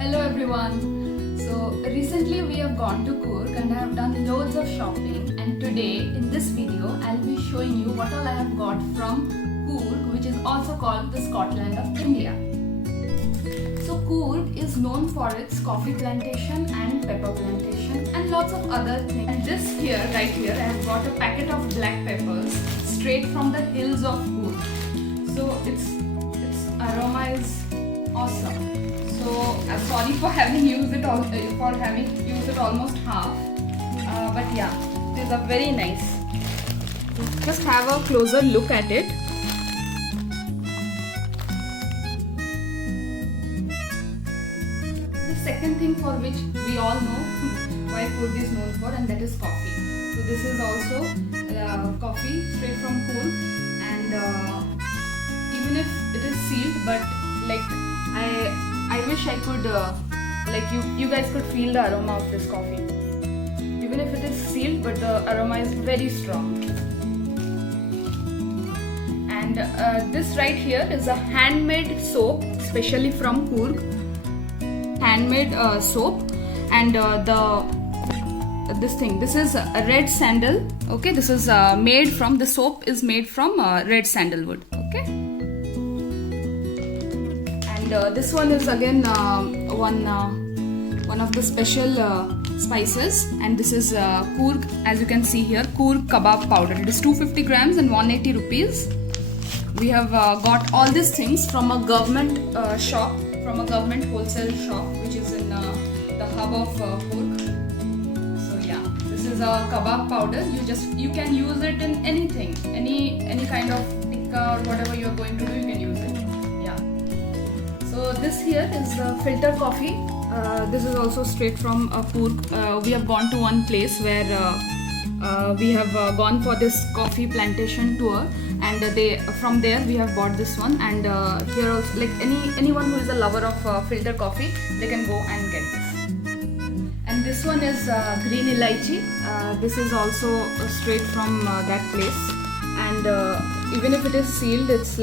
Hello everyone. So recently we have gone to Coorg and I have done loads of shopping, and today in this video I'll be showing you what all I have got from Coorg, which is also called the Scotland of India. So Coorg is known for its coffee plantation and pepper plantation and lots of other things. And this here, right here, I have got a packet of black peppers straight from the hills of Coorg. So its aroma is awesome. So sorry for having used it almost half, but yeah, these are very nice. Just have a closer look at it. The second thing for which we all know why Coorg is known for, and that is coffee. So this is also coffee straight from Coorg, and even if it is sealed, but like I wish I could, you guys could feel the aroma of this coffee. Even if it is sealed, but the aroma is very strong. And this right here is a handmade soap, especially from Coorg. Handmade soap, and this is a red sandal. Okay, this is the soap is made from red sandalwood. Okay. This one is again one of the special spices, and this is Coorg, as you can see here, Coorg kebab powder. It is 250 grams and 180 rupees. We have got all these things from a government shop, from a government wholesale shop, which is in the hub of Coorg. So yeah, this is a kebab powder. You can use it in anything, any kind of tikka or whatever you are going to do, you can use it. So this here is filter coffee. This is also straight from Coorg. We have gone to one place where we have gone for this coffee plantation tour, and from there we have bought this one. And here also, like anyone who is a lover of filter coffee, they can go and get this. And this one is green elaichi. This is also straight from that place. And even if it is sealed, its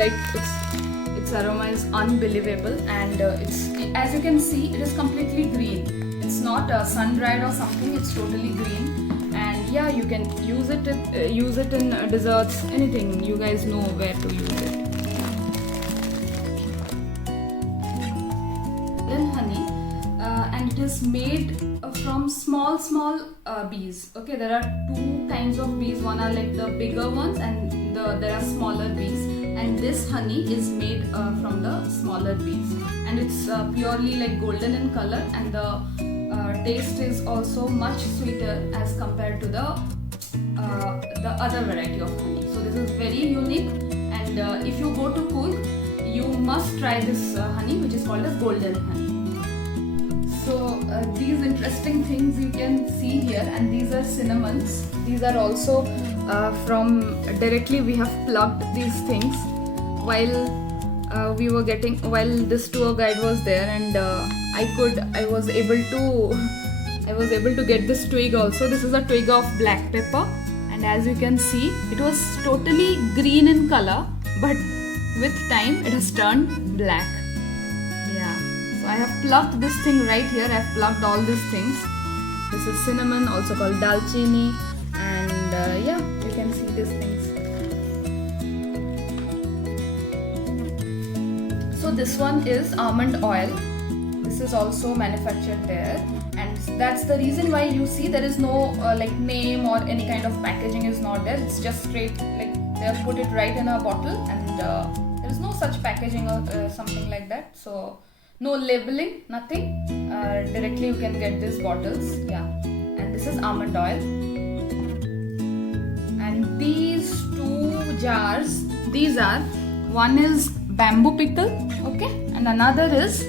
aroma is unbelievable, and it's, as you can see, it is completely green. It's not sun dried or something. It's totally green, and yeah, you can use it in desserts, anything. You guys know where to use it. Then honey, and it is made from small bees. Okay, there are two kinds of bees. One are like the bigger ones, and there are smaller bees. And this honey is made from the smaller bees, and it's purely like golden in color, and the taste is also much sweeter as compared to the other variety of honey. So this is very unique, and if you go to Coorg, you must try this honey, which is called as golden honey. So these interesting things you can see here, and these are cinnamons. These are also from directly we have plucked these things while this tour guide was there, and I was able to get this twig also. This is a twig of black pepper, and as you can see, it was totally green in color, but with time it has turned black. Yeah, so I have plucked this thing right here. I have plucked all these things. This is cinnamon, also called dalchini, and yeah, you can see these things. So this one is almond oil. This is also manufactured there, and that's the reason why you see there is no name or any kind of packaging is not there. It's just straight, like they have put it right in a bottle, and there is no such packaging or something like that. So no labeling, nothing. Directly you can get these bottles. Yeah, and this is almond oil. And these two jars, one is bamboo pickle, okay, and another is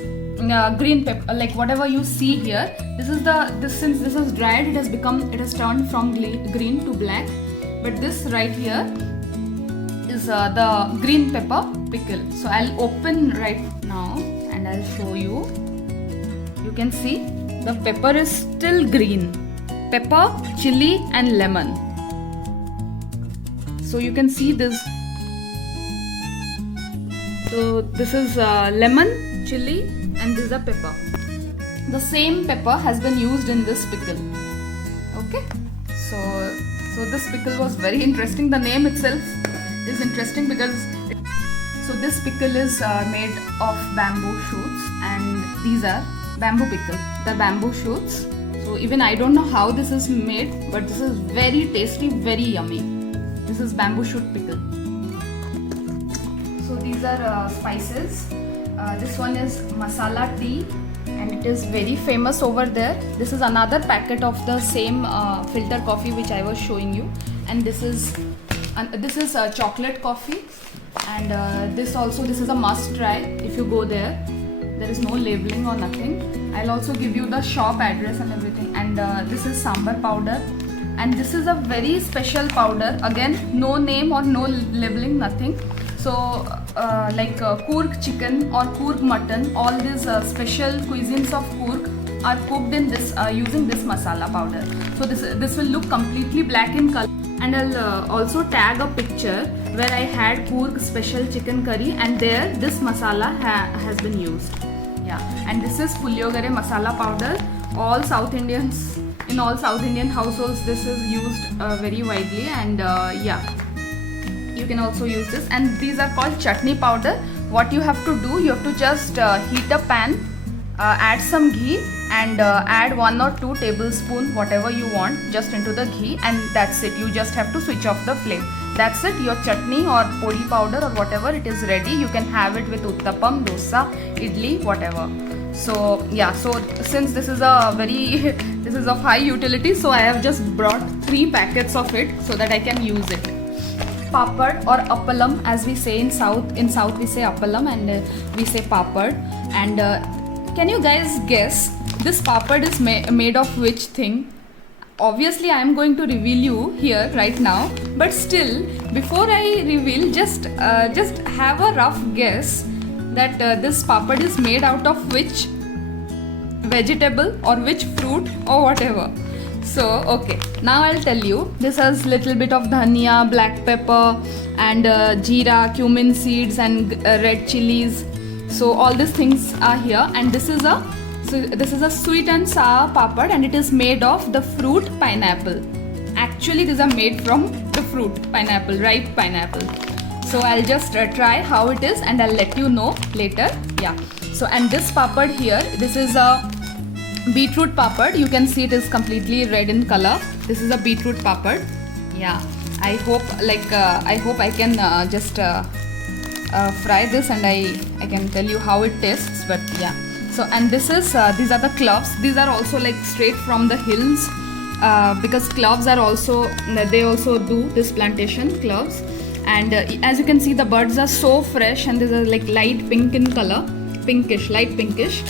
green pepper, like whatever you see here. Since this is dried, it has turned from green to black. But this right here is the green pepper pickle. So I'll open right now and I'll show you. You can see the pepper is still green. Pepper, chili, and lemon. So you can see this. So this is lemon, chili, and this is a pepper. the same pepper has been used in this pickle. Okay, so this pickle was very interesting. The name itself is interesting because so this pickle is made of bamboo shoots, and these are bamboo pickle, the bamboo shoots. So even I don't know how this is made, but this is very tasty, very yummy. This is bamboo shoot pickle. So these are spices. This one is masala tea, and it is very famous over there. This is another packet of the same filter coffee which I was showing you, and this is chocolate coffee, and this is a must try. If you go there, there is no labeling or nothing. I'll also give you the shop address and everything. And this is sambar powder, and this is a very special powder. Again, no name or no labeling, nothing. So Coorg chicken or Coorg mutton, all these special cuisines of Coorg are cooked in this using this masala powder. So this will look completely black in color. And I'll also tag a picture where I had Coorg special chicken curry, and there this masala has been used. Yeah, and this is Puliogare masala powder. All South Indians, in all South Indian households, this is used very widely, and yeah, you can also use this. And these are called chutney powder. What you have to do, you have to just heat a pan, add some ghee, and add 1 or 2 tablespoons, whatever you want, just into the ghee, and that's it. You just have to switch off the flame. That's it. Your chutney or podi powder or whatever, it is ready. You can have it with uttapam, dosa, idli, whatever. So yeah, so since this is a very this is of high utility, so I have just brought 3 packets of it so that I can use it. Papad or appalam, as we say in South. In South we say appalam, and we say papad. And can you guys guess this papad is made of which thing? Obviously I am going to reveal you here right now, but still before I reveal, just have a rough guess that this papad is made out of which vegetable or which fruit or whatever. So okay, now I'll tell you. This has little bit of dhania, black pepper, and jeera, cumin seeds, and red chilies. So all these things are here, and this is a sweet and sour papad, and it is made of the fruit pineapple. Actually, these are made from the fruit pineapple, ripe pineapple. So I'll just try how it is, and I'll let you know later. Yeah. So, and this papad here, this is a beetroot papad. You can see it is completely red in color. This is a beetroot papad. Yeah. I hope I can just fry this, and I can tell you how it tastes. But yeah. So, and this is these are the cloves. These are also like straight from the hills, because cloves are also, they also do this plantation, cloves. And as you can see, the buds are so fresh, and these are like light pink in color, pinkish, light pinkish.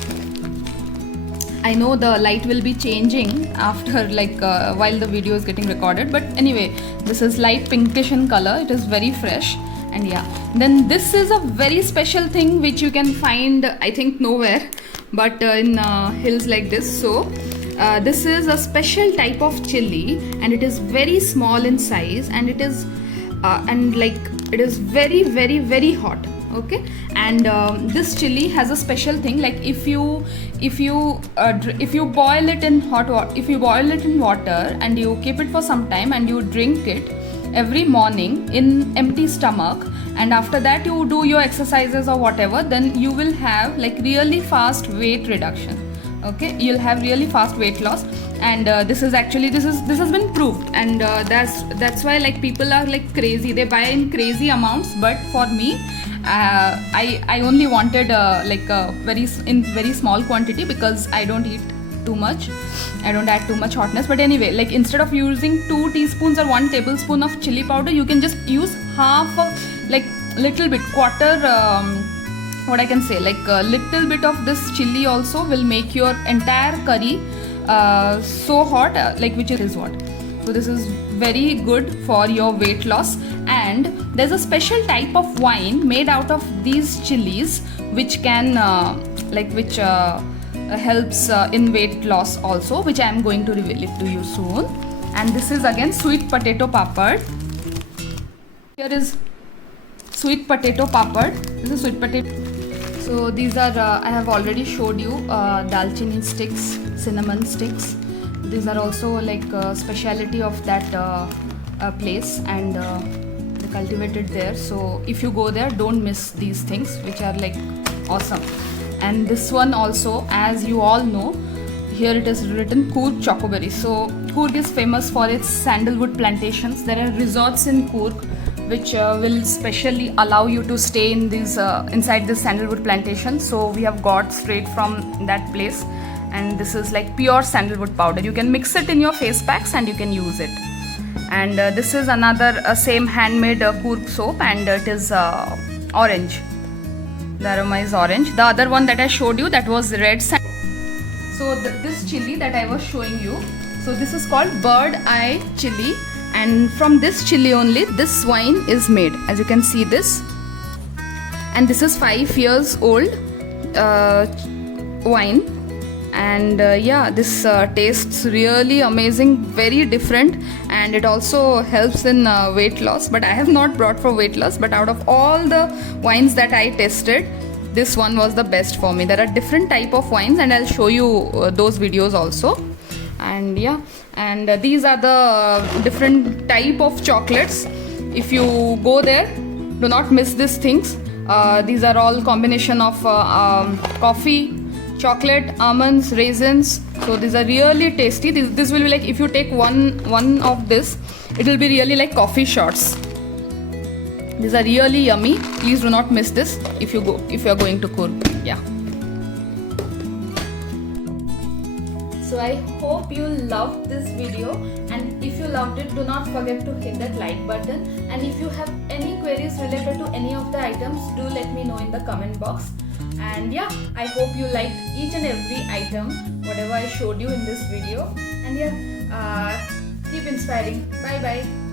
I know the light will be changing after while the video is getting recorded, but anyway, this is light pinkish in color. It is very fresh. And yeah, then this is a very special thing which you can find, I think, nowhere but in hills like this. So this is a special type of chili, and it is very small in size, and it is it is very, very, very hot. Okay, and this chili has a special thing. Like if you boil it in hot water, if you boil it in water and you keep it for some time and you drink it every morning in empty stomach, and after that you do your exercises or whatever, then you will have like really fast weight reduction. Okay, you'll have really fast weight loss. And this has been proved, and that's why like people are like crazy, they buy in crazy amounts. But for me, I only wanted very small quantity, because I don't eat too much, I don't add too much hotness. But anyway, like instead of using 2 teaspoons or 1 tablespoon of chili powder, you can just use half of, like little bit, quarter, what I can say, like a little bit of this chili also will make your entire curry so hot, which is what. So this is very good for your weight loss. And there's a special type of wine made out of these chilies, which can helps in weight loss also, which I am going to reveal it to you soon. And this is again sweet potato papad. Here is sweet potato papad. This is sweet potato. So these are I have already showed you dalchini sticks, cinnamon sticks. These are also like speciality of that place, and they cultivated there. So if you go there, don't miss these things, which are like awesome. And this one also, as you all know, here it is written Coorg Chocoberry. So Coorg is famous for its sandalwood plantations. There are resorts in Coorg which will specially allow you to stay in these inside this sandalwood plantation. So we have got straight from that place, and this is like pure sandalwood powder. You can mix it in your face packs and you can use it. And this is another same handmade Coorg soap, and it is orange. The aroma is orange. The other one that I showed you, that was red sand. So this chili that I was showing you, so this is called bird eye chili, and from this chili only this wine is made, as you can see this. And this is 5 years old wine, and yeah, this tastes really amazing, very different, and it also helps in weight loss. But I have not brought for weight loss, but out of all the wines that I tested, this one was the best for me. There are different type of wines, and I'll show you those videos also. And yeah, and these are the different type of chocolates. If you go there, do not miss these things. These are all combination of coffee, chocolate, almonds, raisins. So these are really tasty. This will be like, if you take one of this, it will be really like coffee shots. These are really yummy. Please do not miss this if you are going to Coorg. Yeah. So I hope you loved this video, and if you loved it, do not forget to hit that like button. And if you have any queries related to any of the items, do let me know in the comment box. And yeah, I hope you liked each and every item, whatever I showed you in this video. And yeah, keep inspiring. Bye bye.